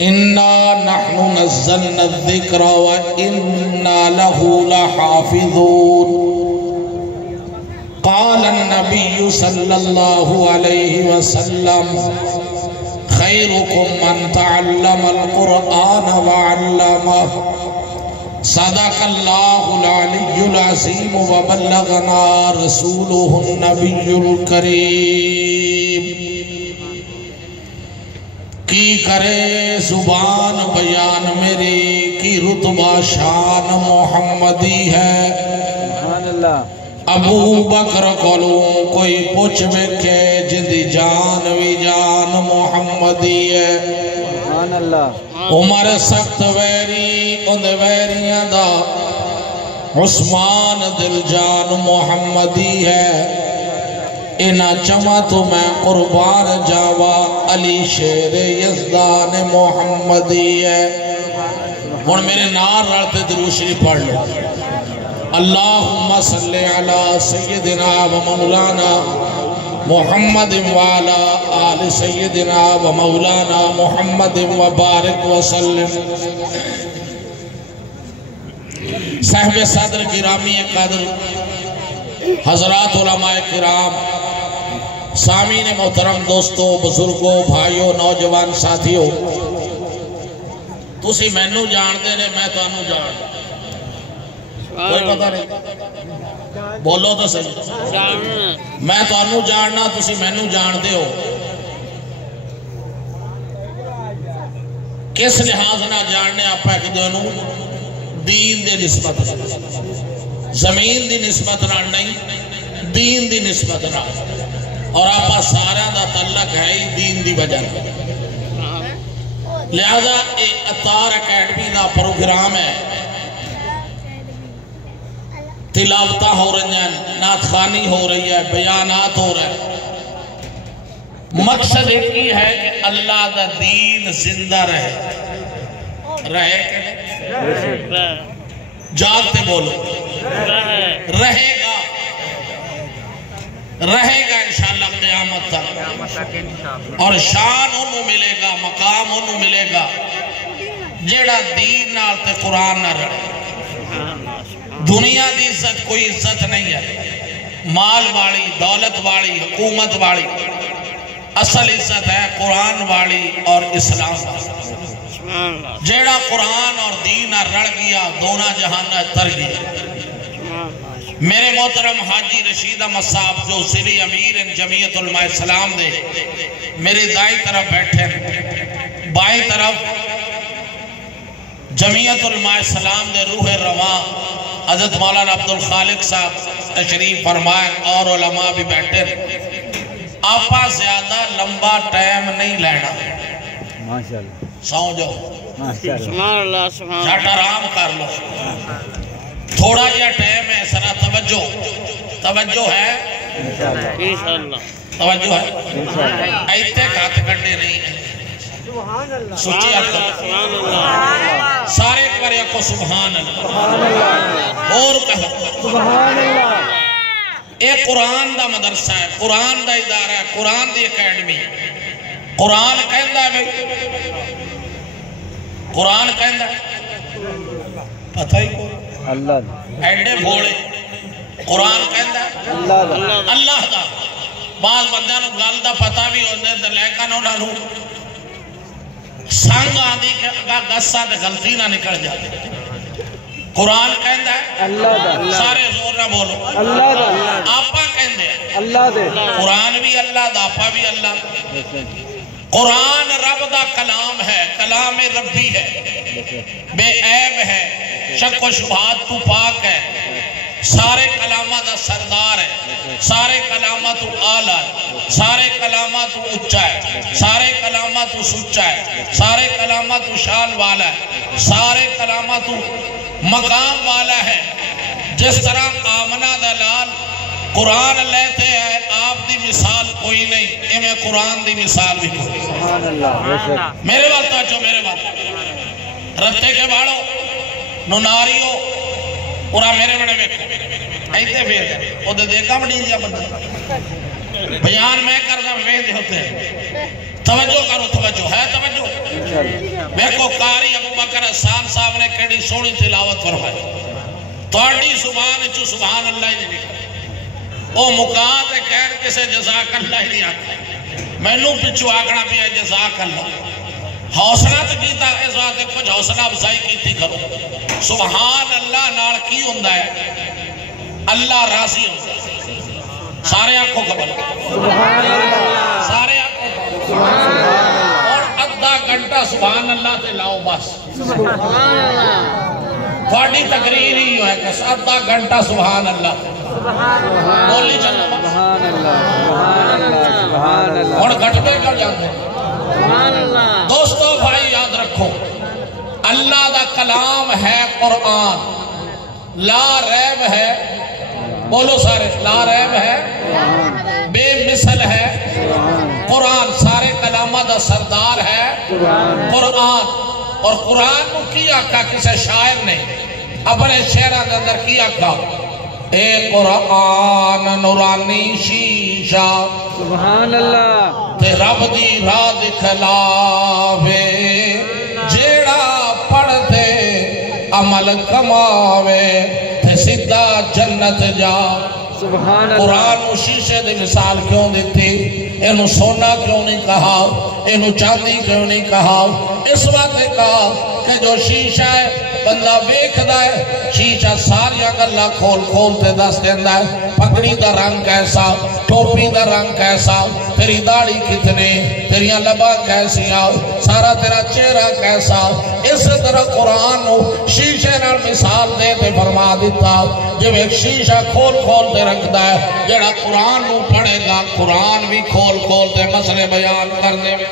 اِنَّا نَحْنُ نَزَّلْنَا الذِّكْرَ وَإِنَّا لَهُ لَحَافِظُونَ قال النبي صلى الله عليه وسلم خيركم من تعلم القرآن وعلمه صدق الله العلي العظيم وبلغنا رسوله النبي الكريم کی کرے زبان بیان میری کی رتبہ شان محمدی ہے سبحان اللہ ابو بکر کولوں کوئی پوچھ بکھے جدی جان وی جان محمدی ہے سبحان اللہ عمر سخت ویری اند ویریاں دا عثمان دل جان محمدی ہے اینا چما تو میں قربان جاوا علی شیر یزدان محمدی ہے اور میرے نار رڑتے دروشی پڑھ لو اللہم صلی علی سیدنا و مولانا محمد وعلا آل سیدنا و مولانا محمد و بارک وسلم صاحب صدر گرامی قدر حضرات علماء کرام سامعین محترم دوستو بزرگوں بھائیوں نوجوان ساتھیوں تسی مینوں جان دے نے میں تو انہوں جان کوئی پتہ نہیں بولو تو صحیح میں تو انہوں جاننا تسی مینوں جان دے ہو کس لحاظ نہ جاننے آپ ہے کہ دونوں دین دے نسبت زمین دی نسبت نہ نہیں دین دی نسبت نہ اور آپ سارا دا تعلق ہے ہی دین دی وجہ لہذا اطار اکیڈمی دا پروگرام ہے تلاوتہ ہو رہی ہیں نعت خوانی ہو رہی ہے بیانات ہو رہے ہیں مقصد ایک ہی ہے کہ اللہ دا دین زندہ رہے جاگتے بولو رہے گا انشاءاللہ قیامت تک اور شان انہوں ملے گا مقام انہوں ملے گا جیڑا دین نال تے قرآن نہ رہے دنیا دی عزت کوئی عزت نہیں ہے مال والی دولت والی حکومت والی اصل عزت ہے قرآن والی اور اسلام والی جیڑا قرآن اور دین رڑ گیا دونہ جہانہ تر گیا میرے محترم حاجی رشید احمد صاحب جو ضلعی امیر جمعیت علماء اسلام دے میرے دائیں طرف بیٹھے بائیں طرف جمعیت علماء اسلام دے روح رواں حضرت مولانا عبدالخالق صاحب تشریف فرمائیں اور علماء بھی بیٹھے آپا زیادہ لمبا ٹائم نہیں لینا ماشاءاللہ ساؤں جو ماشاءاللہ جھٹ آرام کر لو تھوڑا جیا ٹائم ہے سنا توجہ ہے توجہ ہے ایتے کھات کرنے نہیں ہے سوچی آتا سارے کریا کو سبحان اللہ اور کہو سبحان اللہ ایک قرآن دا مدرسہ ہے قرآن دا ادارہ ہے قرآن دی اکیڈمی قرآن کہندہ ہے قرآن کہندہ ہے پتہ ہی کوئی اللہ ایڈے بھوڑے قرآن کہندہ ہے اللہ دا بعض بندیاں گل دا پتہ بھی ہوندے تے لیکن انہاں نوں سنگ آندی کہ گسا تے غلطی نہ نکل جائے قرآن کہندہ ہے سارے زور نہ بولو آپا کہندے ہیں قرآن بھی اللہ دا آپا بھی اللہ قرآن رب دا کلام ہے کلام ربی ہے بے عیب ہے شک و شبہات تو پاک ہے سارے کلامہ دا سردار ہے سارے کلامہ تو آلہ ہے سارے کلامہ تو اچھا ہے سارے کلامہ تو سچا ہے سارے کلامہ تو شان والا ہے سارے کلامہ تو مقام والا ہے جس طرح آمنہ دلال قرآن لیتے ہیں آپ دی مثال کوئی نہیں انہیں قرآن دی مثال بھی کوئی میرے بات آجو میرے بات رتے کے باڑو نوناریو پورا میرے بڑے بیکھو ایتے پھر وہ دے دیکھا بڑی دیا بندہ بیان میں کر دیں ویدے ہوتے ہیں توجہ کرو، توجہ ہے توجہ. دیکھو قاری ابو بکر حسان صاحب نے کیڑی سونی تلاوت فرمائی. تہاڈی زبان وچوں سبحان اللہ ہی نہیں نکلدا. او مقام تے خیر کسے جزاک اللہ ہی نہیں آکھدا. مینوں پچھو آکھنا پیا جزاک اللہ. حوصلہ تو کیتا اس واسطے کچھ حوصلہ افزائی کیتی کرو. سبحان اللہ نال کی ہوندا ہے؟ اللہ راضی ہوندا ہے. سارے آنکھوں قبل سبحان اللہ، سارے آنکھوں سبحان اللہ. اور ادھا گھنٹہ سبحان اللہ تے لاؤ بس. سبحان اللہ. تھوڑی تقریر ہی ہے کہ ادھا گھنٹہ سبحان اللہ بولی چلو. سبحان اللہ، سبحان اللہ، سبحان اللہ. اور گھٹتے کر جاتے ہیں. دوستو بھائی یاد رکھو، اللہ دا کلام ہے قرآن، لا ریب ہے. بولو سارے، لا ریب ہے، بے مثل ہے قرآن. سارے کلامہ دا سردار ہے قرآن. اور قرآن کو کی آکھا کسے شاعر نے اپنے شعرہ کے اندر کی آکھا، اے قرآن نورانی شیشہ سبحان اللہ. تے رب دی راہ دکھلاوے، جیڑا پڑھ دے عمل کماوے تے سیدھا جنت جا. سبحان اللہ. قرآن نو شیشے دے مثال کیوں دیتی؟ اینو سونا کیوں نہیں کہا؟ اینو چاندی کیوں نہیں کہا؟ اس وقت کہا کہ جو شیشہ ہے بندہ بیکھدا ہے، شیشہ ساریا گلہ کھول کھول تے دس دیندہ ہے. پگڑی دا رنگ کیسا، ٹوپی دا رنگ کیسا، تیری داڑھی کتنے، تیریاں لبا کیسیاں، سارا تیرا چہرہ کیسا. اس طرح قرآن نو شیشے نال مثال دے تے فرما دیتا جو ایک شیشہ کھول کھول تے رکھدا ہے. جڑا قرآن نو پڑھے گا قرآن بھی کھول کھول تے مسئلے بیان کرنے میں.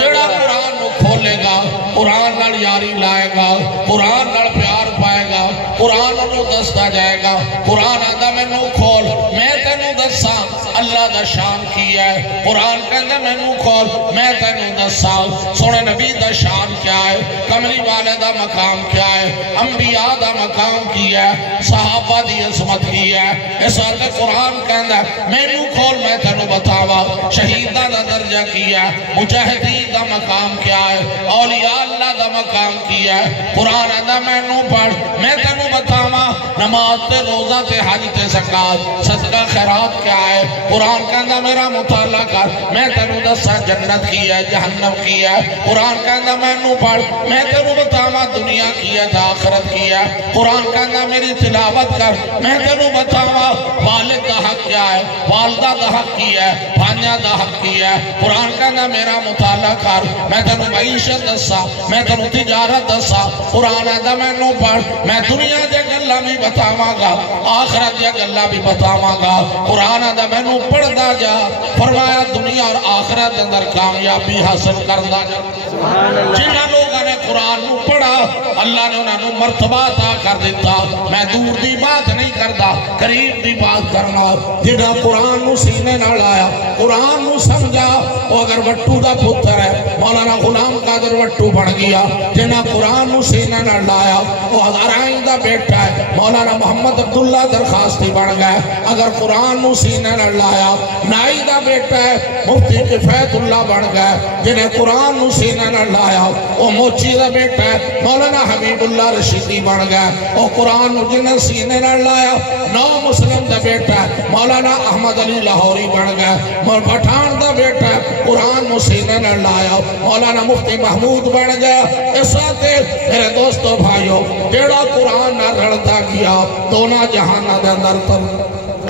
جڑا قرآن نو کھولے گا قرآن نال یاری لائے گا، قرآن نال پیار پائے گا، قرآن نو دستا جائے گا. قرآن آدھا میں نو کھول، میں تینو دسا اللہ دا شان کی ہے. قرآن کہندے میں نو کھول، میں تینو دسا سونے نبی دا شان کیا ہے، کملی والے دا مقام کیا ہے، انبیاء دا مقام کی ہے، صحابہ دی عظمت کی ہے. اس وقت قرآن کہندہ میں نو کھول میں تینو بتاوا شہیدہ دا درجہ کی ہے، مجاہدین دا مقام کیا ہے، اولیاء اللہ دا مقام کی ہے. قرآن آدھا میں نو پڑھ میں تینو بتاوا نماز تے روزہ تے حج تے زکاة صدقہ خیرات کیا ہے. قرآن کہندہ میرا مطالعہ کر میں تینو دسا جنت کی ہے جہنم کی ہے. قرآن کہندہ میں نو پڑھ میں تینو بتاوا دنیا کی ہے آخرت کی ہے. قرآن کہندہ میری تلاوت کر میں تینو بتاوا والد دا حق کیا ہے، والدہ دا حق کی ہے، بھانیاں دا حق کی ہے. قرآن کہندہ میرا مطالعہ کر میں تینو معیشت دسا، میں تینو تجارت دسا. قرآن آدھا میں نو پڑھ میں دنیا دے گلہ بھی بتاواں گا، آخرت دے گلہ بھی بتاواں گا. قرآن آدھا میں نو پڑھ دا جا، فرمایا دنیا اور آخرت اندر کامیابی حاصل کر دا جا. جنہاں لوگوں نے قرآن نو پڑھا اللہ نے انہوں نے مرتبہ عطا کر دیتا. میں دور دی بات نہیں کردا، قریب دی بات کرنا. جنہاں قرآن نو سینے نہ لایا، قرآن نو سمجھا، وہ اگر وٹو دا پتر ہے مولانا غلام قادر وٹو بن گیا. جنہاں قرآن نو سینے نہ لایا وہ ہزارائیں دا بیٹا ہے مولانا محمد عبداللہ درخواستی بن گئے. اگر قرآن نو سینے نہ لایا نائی دا بیٹا ہے مفتی کفایت اللہ بن گئے. جنہیں قرآن نو سینے نہ لایا وہ موچی دا بیٹا ہے مولانا حبیب اللہ رشیدی بن گئے. وہ قرآن نو جنہیں سینے نہ لایا نو مسلم دا بیٹا ہے مولانا احمد علی لاہوری بن گئے. مول پٹھان دا بیٹا ہے قرآن نو سینے نہ لایا مولانا مفتی محمود بن گیا. اس وقت میرے دوستو بھائیو جیڑا قرآن نہ رڑتا گیا دونہ جہانہ دے اندر تم.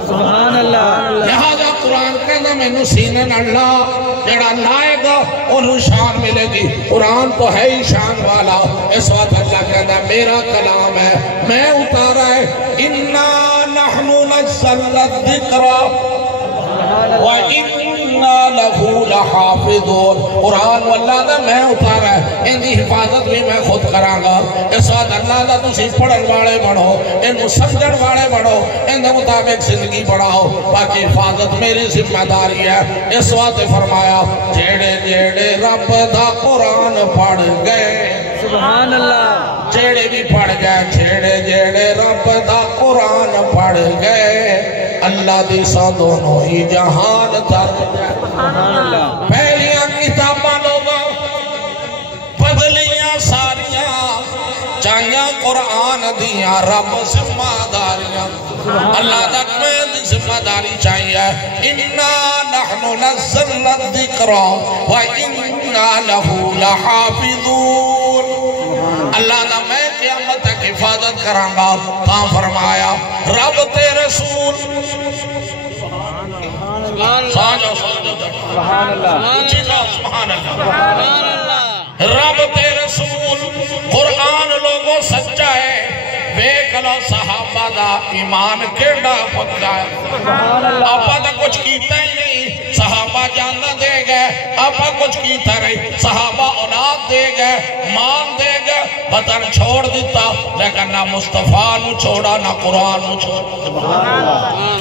سبحان اللہ. لہذا قرآن کہنا میں نو سینے نہ لا، جیڑا لائے گا انہوں شان ملے گی. قرآن تو ہے ہی شان والا. اس وقت اللہ کہنا میرا کلام ہے میں اتارا ہے. اِنَّا نَحْنُ نَزَّلْنَا الذِّكْرَ وَإِنَّا لَهُ لَحَافِظُونَ. قرآن واللہ دا میں اتارا ہے، ان دی حفاظت بھی میں خود کراں گا. اس وقت اللہ دا تسی پڑھن والے بڑھو، ان سمجھن والے بڑھو، ان دے مطابق زندگی بڑھاؤ، باقی حفاظت میری ذمہ داری ہے. اس وقت فرمایا جیڑے جیڑے رب دا قرآن پڑھ گئے سبحان اللہ. جیڑے بھی پڑھ گئے جیڑے جیڑے رب دا قرآن پڑھ گئے اللہ دی سا دونوں ہی جہان تر. سبحان اللہ. پہلیاں کتاب قرآن دیا رب ذمہ داریاں اللہ دا میں ذمہ داری چاہیے اِنَّا نَحْنُ نَزَّلْنَا الذِّكْرَ وَإِنَّا لَهُ لَحَافِظُونَ اللہ دا میں قیامت تک حفاظت کروں گا تاں فرمایا رب تے رسول سانجو سبحان اللہ سبحان اللہ رب تے رسول قرآن لوگوں سچا ہے دیکھ لو صحابہ دا ایمان کیڑا پکا ہے آپا دا کچھ کیتا ہی نہیں صحابہ جاننا دے گئے آپا کچھ کیتا رہی صحابہ اولاد دے گئے مان دے گئے وطن چھوڑ دیتا لیکن نہ مصطفیٰ نو چھوڑا نہ قرآن نو چھوڑا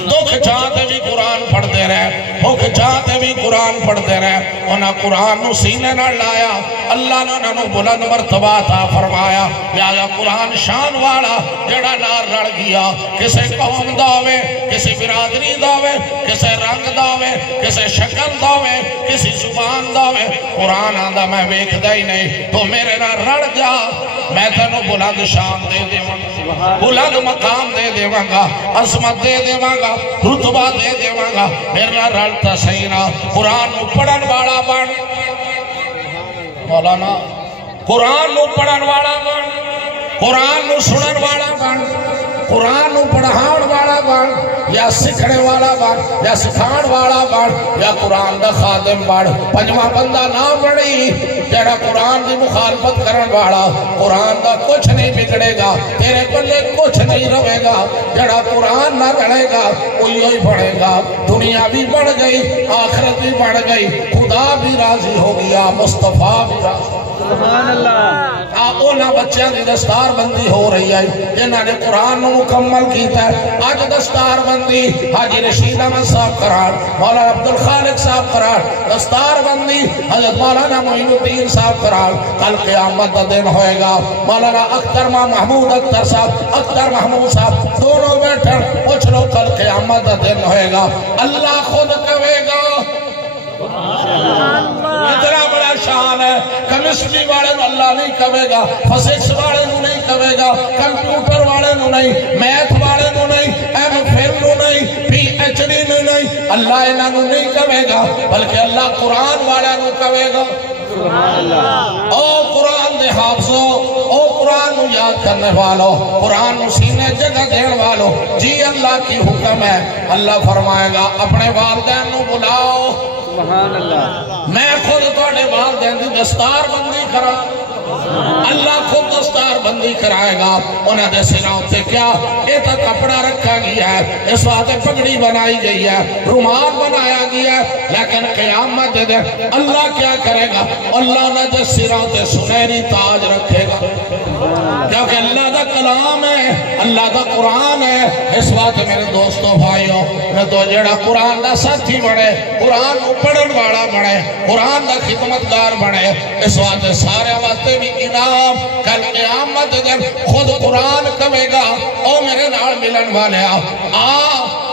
دکھ چاہتے بھی قرآن پڑھ دے رہے دکھ چاہتے بھی قرآن پڑھ دے رہے انہاں قرآن نو سینے نہ لایا اللہ نے انہوں بلند مرتبہ تھا فرمایا لہذا قرآن شان والا جڑا نار رڑ گیا کسے قوم داوے کسی برادری داوے کسے رنگ داوے کسے شکل داوے کسی زبان داوے قرآن آندہ میں ویکھ دائی نہیں تو میرے نہ رڑ جا میں تنو بلند شان دے دے وانگا بلند مقام دے دے وانگا عظمت دے دے وانگا رتبہ دے دے وانگا میرے نہ رڑتا سینا قرآن نو پڑھن والا بن مولانا قرآن نو پڑھن والا بن قرآن نو سنن والا بن قرآن نو پڑھان والا بن یا سکھنے والا بن یا سکھان والا بن یا قرآن دا خادم بن پنجمہ بندہ نہ بڑی جڑا قرآن دی مخالفت کرن والا قرآن دا کچھ نہیں بگڑے گا تیرے پلے کچھ نہیں روے گا جڑا قرآن نہ رڑے گا کوئی ہوئی بڑھے گا دنیا بھی بڑھ گئی آخرت بھی بڑھ گئی خدا بھی راضی ہو گیا مصطفیٰ بھی راضی سبحان اللہ اونا بچیاں دی دستار بندی ہو رہی ہے جنہاں نے قرآن نو مکمل کیتا ہے آج دستار بندی حاجی رشید احمد صاحب قرار مولانا عبدالخالق صاحب قرار دستار بندی حضرت مولانا معین الدین صاحب قرار کل قیامت دا دن ہوئے گا مولانا اختر محمود اختر صاحب اختر محمود صاحب دونوں بیٹھن پوچھ لو کل قیامت دا دن ہوئے گا اللہ خود کہے گا اتنا بڑا شان ہے کیمسٹری والے نو اللہ نہیں کہے گا فزکس والے نو نہیں کہے گا کمپیوٹر والے نو نہیں میتھ والے نو نہیں ایم فل نو نہیں پی ایچ ڈی نو نہیں اللہ انہاں نو نہیں کہے گا بلکہ اللہ قرآن والے نو کہے گا او قرآن دے حافظو او قرآن نو یاد کرنے والو قرآن نو سینے جگہ دین والو جی اللہ کی حکم ہے اللہ فرمائے گا اپنے والدین نو بلاؤ سبحان اللہ میں خود توڑے والدین دی دستار بندی کرا اللہ خود دستار بندی کرائے گا انہیں دے سراؤں تے کیا ایتا کپڑا رکھا گیا ہے اس وقت پگڑی بنائی گئی ہے رومال بنایا گیا ہے لیکن قیامت دے اللہ کیا کرے گا اللہ نے دے سراؤں تے سنہری تاج رکھے گا کیونکہ اللہ دا کلام ہے اللہ دا قرآن ہے اس وقت میرے دوستوں بھائیوں میں تو جڑا قرآن دا ساتھی بڑھے قرآن پڑھن والا بڑھے قرآن دا خدمتگار بڑھے اس وقت سارے واسطے بھی انعام کل قیامت دن خود قرآن کہے گا او میرے نال ملن والے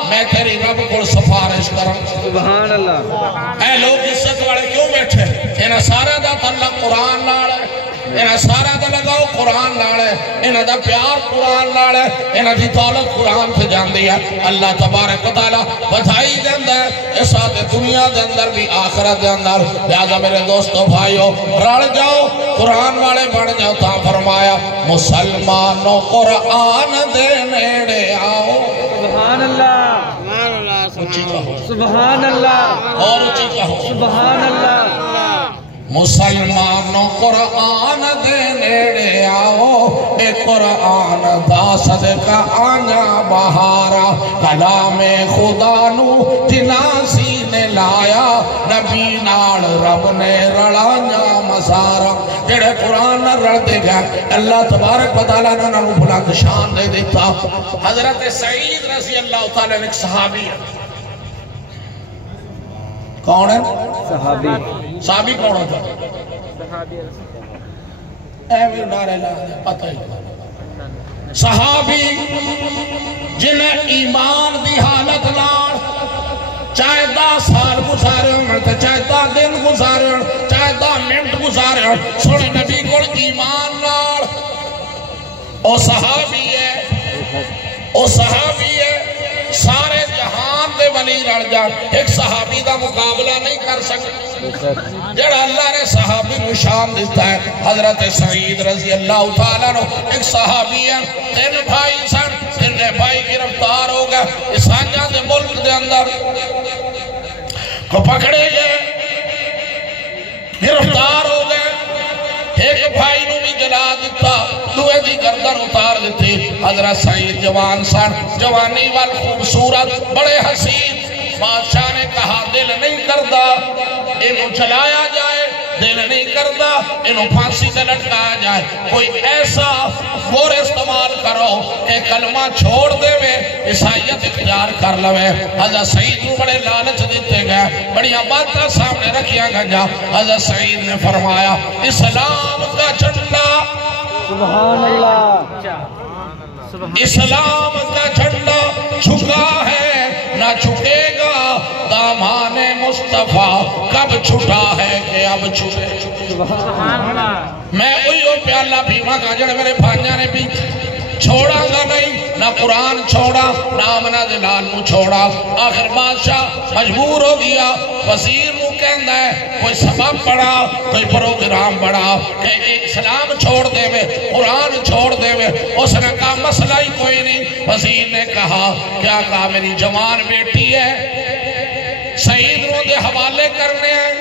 میں تیری رب کو سفارش کروں سبحان اللہ اے لوگ عزت والے کیوں بیٹھے انہیں سارا دا تعلق قرآن نال ہے انہیں سارا دا لگاؤ قرآن نال ہے انہیں دا پیار قرآن نال ہے انہیں دی دولت قرآن سے جان دیا اللہ تبارک و تعالیٰ بدھائی دے اندر اس آتے دنیا دے اندر بھی آخرت دے اندر لہذا میرے دوستو بھائیو رڑ جاؤ قرآن والے بڑھ جاؤ تا فرمایا مسلمانوں قرآن دے نیڑے آؤ سبحان اللہ اچھی کہو سبحان اللہ اور اچھی کہو سبحان اللہ مسلمانوں قرآن دے نیڑے آؤ اے قرآن دا صدقہ آنا بہارا کلام خدا نو جناسی نے لایا نبی نال رب نے رڑانا مسارا جڑے قرآن نہ رڑ دے گا اللہ تبارک و تعالیٰ نے انہوں بلند شان دے دیتا حضرت سعید رضی اللہ تعالیٰ نے ایک صحابی ہے کون ہے صحابی صحابی کون ہوتا ایوی نارے لائے پتہ ہی صحابی جنہیں ایمان دی حالت لار چاہے 10 سال گزارے ہوں چاہے 10 دن گزارے ہوں چاہے 10 منٹ گزارے ہوں سوڑے نبی کو ایمان لار او صحابی ہے سارے جہان دے ولی رڑ جان ایک صحابی دا مقابلہ نہیں کر سکتے جڑا اللہ نے صحابی کو شان دیتا ہے حضرت سعید رضی اللہ تعالیٰ نو ایک صحابی ہے 3 بھائی سن 3 بھائی گرفتار ہو گئے عیسائیاں دے ملک دے اندر کو پکڑے گئے گرفتار ہو گئے ایک بھائی نو بھی جلا دیتا دوے دی گردن اتار دیتی حضرت سعید جوان سن جوانی وال خوبصورت بڑے حسین بادشاہ نے کہا دل نہیں کردا انہوں چلایا جائے دل نہیں کردا انہوں پھانسی سے لٹکایا جائے کوئی ایسا مور استعمال کرو کہ کلمہ چھوڑ دے میں عیسائیت اختیار کر لوے حضرت سعید کو بڑے لالچ دیتے گئے بڑیاں باتیں سامنے رکھیا گیا حضرت سعید نے فرمایا اسلام کا جھنڈا سبحان اللہ اسلام کا جھنڈا جھکا ہے نہ چھٹے گا دامان مصطفیٰ کب چھٹا ہے کہ اب چھٹے میں وہی پیالہ پیما کا جڑے میرے بھانیاں نے بھی چھوڑا گا نہیں نہ قرآن چھوڑا نہ آمنہ دلال مو چھوڑا آخر بادشاہ مجبور ہو گیا وزیر مو کہندہ ہے کوئی سبب پڑا کوئی پروگرام پڑا کہ اسلام چھوڑ دے میں قرآن چھوڑ دے میں اس نے کہا مسئلہ ہی کوئی نہیں وزیر نے کہا کیا کہا میری جوان بیٹی ہے سعید رو دے حوالے کرنے ہیں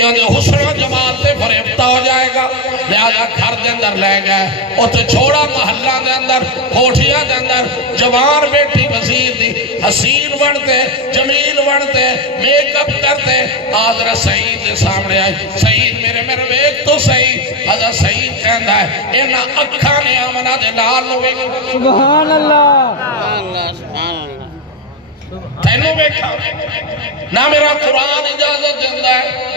حسن و جمال تے فریفتہ ہو جائے گا لہذا گھر دے اندر لے گئے اتنے چھوڑا محلہ دے اندر کوٹھیاں دے اندر جوان بیٹی وزیر دی حسین بڑھتے جمیل بڑھتے میک اپ کرتے حضرت سعید دے سامنے آئی سعید میرے ویک تو سعید حضرت سعید کہندہ ہے انہا اکھا نے آمنہ دے لال نو ویک سبحان اللہ تینوں بیکھا نہ میرا قرآن اجازت دیندہ ہے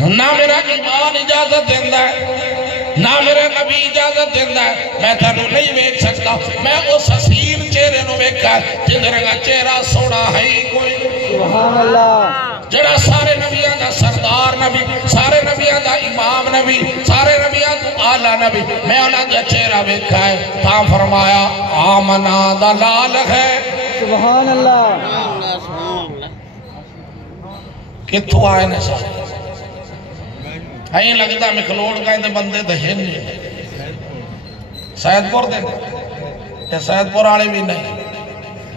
نہ میرا ایمان اجازت دیندہ ہے نہ میرے نبی اجازت دیندہ ہے میں تینوں نہیں ویک سکتا میں اس حسین چہرے نو ویکھا ہے جدھر کا چہرہ سونا ہے ہی کوئی سبحان اللہ جڑا سارے نبیان دا سردار نبی سارے نبیان دا امام نبی سارے نبیان دا آلہ نبی میں انہاں دا چہرہ ویکھا ہے تاں فرمایا آمنہ دا لال ہے سبحان اللہ کتھو آئے نے سارے این لگتا مکھلوڑ گئے دے بندے دے ہن سید پور دے یہ سید پور آڑے بھی نہیں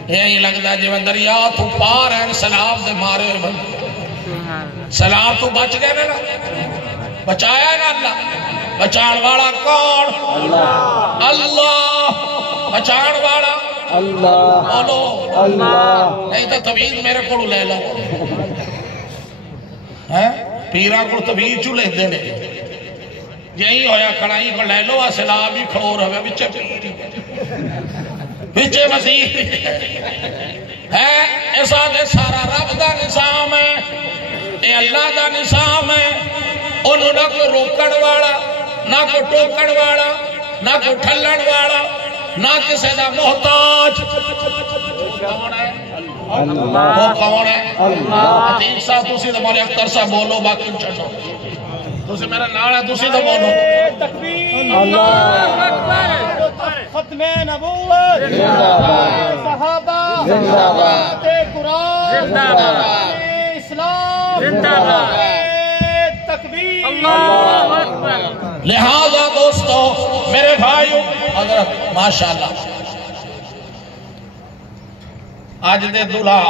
یہی لگتا جی میں دریا تو پار ہیں سلاب دے مارے ہوئے بندے سلاب تو بچ گئے نا بچایا ہے نا اللہ بچان والا کون اللہ بچان والا اللہ بولو اللہ نہیں تو طویل میرے کو لے لو پیرا کو طویل چو لے دینے یہی ہویا کھڑائی کو لے لو اسلام بھی کھڑو رہے بچے پیری بچے مسیح ہے ایسا دے سارا رب دا نظام ہے اے اللہ دا نظام ہے انہوں نہ کوئی روکڑ والا نہ کوئی ٹوکڑ والا نہ کوئی ٹھلڑ والا نہ کسی دا محتاج کون ہے وہ کون ہے عتیق صاحب تُسی تو مولی اختر صاحب بولو باقی چڑھو تُسی میرا ناڑا تُسی تو بولو تکبیر اللہ اکبر ختم نبوت صحابہ زندہ باد قرآن اسلام تکبیر اللہ اکبر لہذا دوستو میرے بھائیو حضرت ماشاءاللہ آج دے دلہا